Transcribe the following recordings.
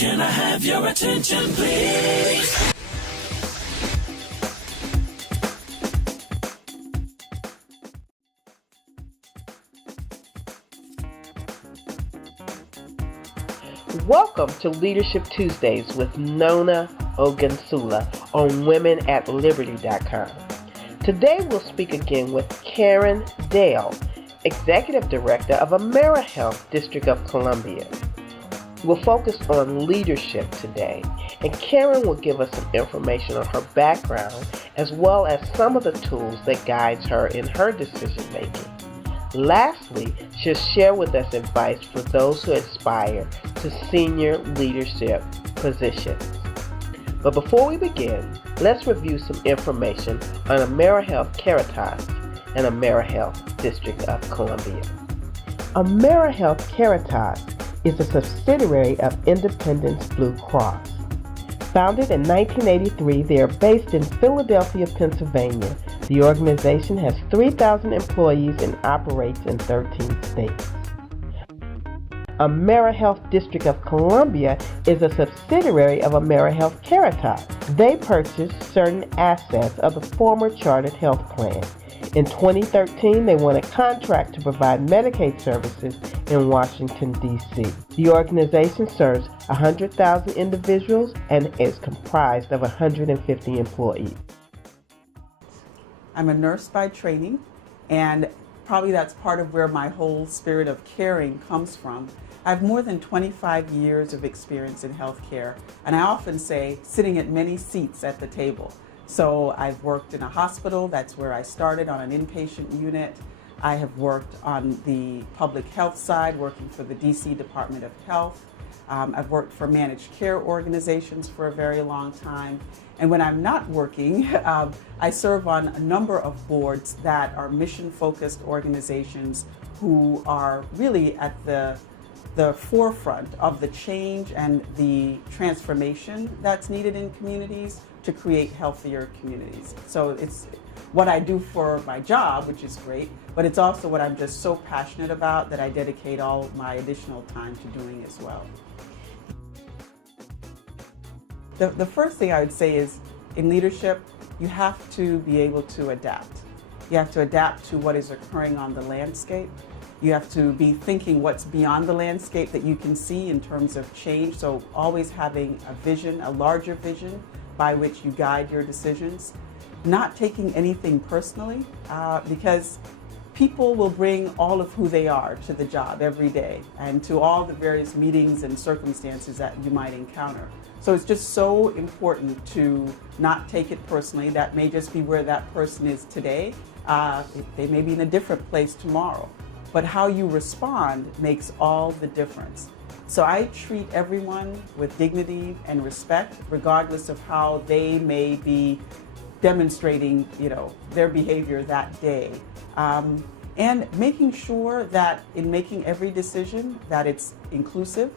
Can I have your attention, please? Welcome to Leadership Tuesdays with Nona Ogunsula on womenatliberty.com. Today we'll speak again with Karen Dale, Executive Director of AmeriHealth District of Columbia. We'll focus on leadership today, and Karen will give us some information on her background as well as some of the tools that guides her in her decision making. Lastly, she'll share with us advice for those who aspire to senior leadership positions. But before we begin, let's review some information on AmeriHealth Caritas and AmeriHealth District of Columbia. AmeriHealth Caritas is a subsidiary of Independence Blue Cross. Founded in 1983, they are based in Philadelphia, Pennsylvania. The organization has 3,000 employees and operates in 13 states. AmeriHealth District of Columbia is a subsidiary of AmeriHealth Caritas. They purchased certain assets of the former Chartered Health Plan. In 2013, they won a contract to provide Medicaid services in Washington, D.C. The organization serves 100,000 individuals and is comprised of 150 employees. I'm a nurse by training, and probably that's part of where my whole spirit of caring comes from. I have more than 25 years of experience in healthcare, and I often say sitting at many seats at the table. So I've worked in a hospital, that's where I started, on an inpatient unit. I have worked on the public health side, working for the DC Department of Health. I've worked for managed care organizations for a very long time. And when I'm not working, I serve on a number of boards that are mission-focused organizations who are really at the forefront of the change and the transformation that's needed in communities to create healthier communities. So it's what I do for my job, which is great, but it's also what I'm just so passionate about that I dedicate all my additional time to doing as well. The first thing I would say is, in leadership, you have to be able to adapt. You have to adapt to what is occurring on the landscape. You have to be thinking what's beyond the landscape that you can see in terms of change. So always having a vision, a larger vision by which you guide your decisions. Not taking anything personally, because people will bring all of who they are to the job every day and to all the various meetings and circumstances that you might encounter. So it's just so important to not take it personally. That may just be where that person is today. They may be in a different place tomorrow. But how you respond makes all the difference. So I treat everyone with dignity and respect, regardless of how they may be demonstrating, their behavior that day. And making sure that in making every decision that it's inclusive,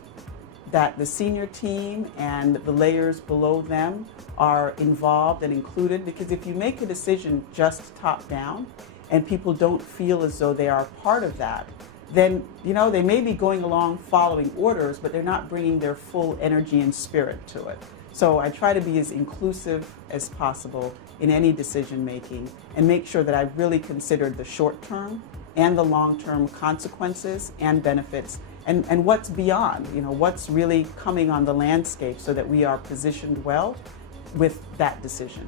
that the senior team and the layers below them are involved and included, because if you make a decision just top down and people don't feel as though they are part of that, then they may be going along following orders, but they're not bringing their full energy and spirit to it. So I try to be as inclusive as possible in any decision making and make sure that I've really considered the short term and the long term consequences and benefits and what's beyond, what's really coming on the landscape so that we are positioned well with that decision.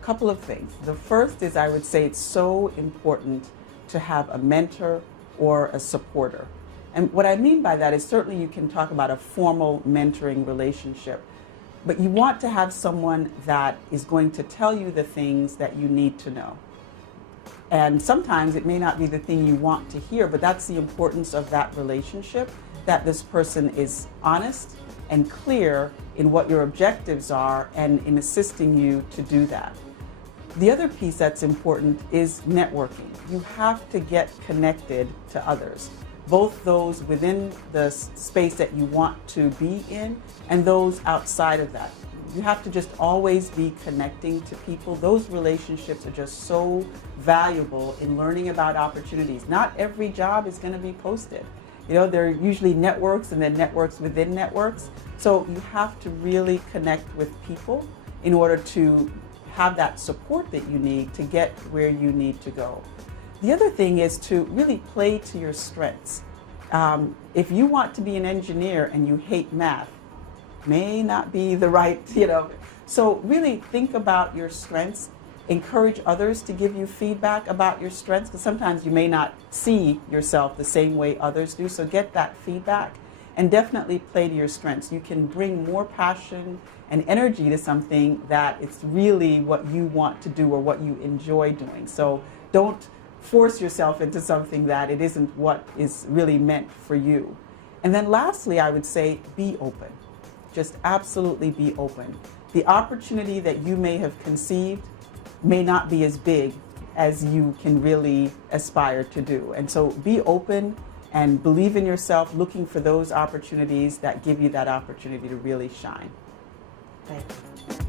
Couple of things. The first is, I would say it's so important to have a mentor or a supporter. And what I mean by that is, certainly you can talk about a formal mentoring relationship, but you want to have someone that is going to tell you the things that you need to know. And sometimes it may not be the thing you want to hear, but that's the importance of that relationship, that this person is honest and clear in what your objectives are and in assisting you to do that. The other piece that's important is networking. You have to get connected to others, both those within the space that you want to be in and those outside of that. You have to just always be connecting to people. Those relationships are just so valuable in learning about opportunities. Not every job is going to be posted. You know, there are usually networks and then networks within networks. So you have to really connect with people in order to have that support that you need to get where you need to go. The other thing is to really play to your strengths. If you want to be an engineer and you hate math, may not be the right, So really think about your strengths. Encourage others to give you feedback about your strengths, because sometimes you may not see yourself the same way others do. So get that feedback and definitely play to your strengths. You can bring more passion and energy to something that it's really what you want to do or what you enjoy doing. So don't force yourself into something that it isn't what is really meant for you. And then lastly, I would say be open. Just absolutely be open. The opportunity that you may have conceived may not be as big as you can really aspire to do. And so be open and believe in yourself, looking for those opportunities that give you that opportunity to really shine. Thank you.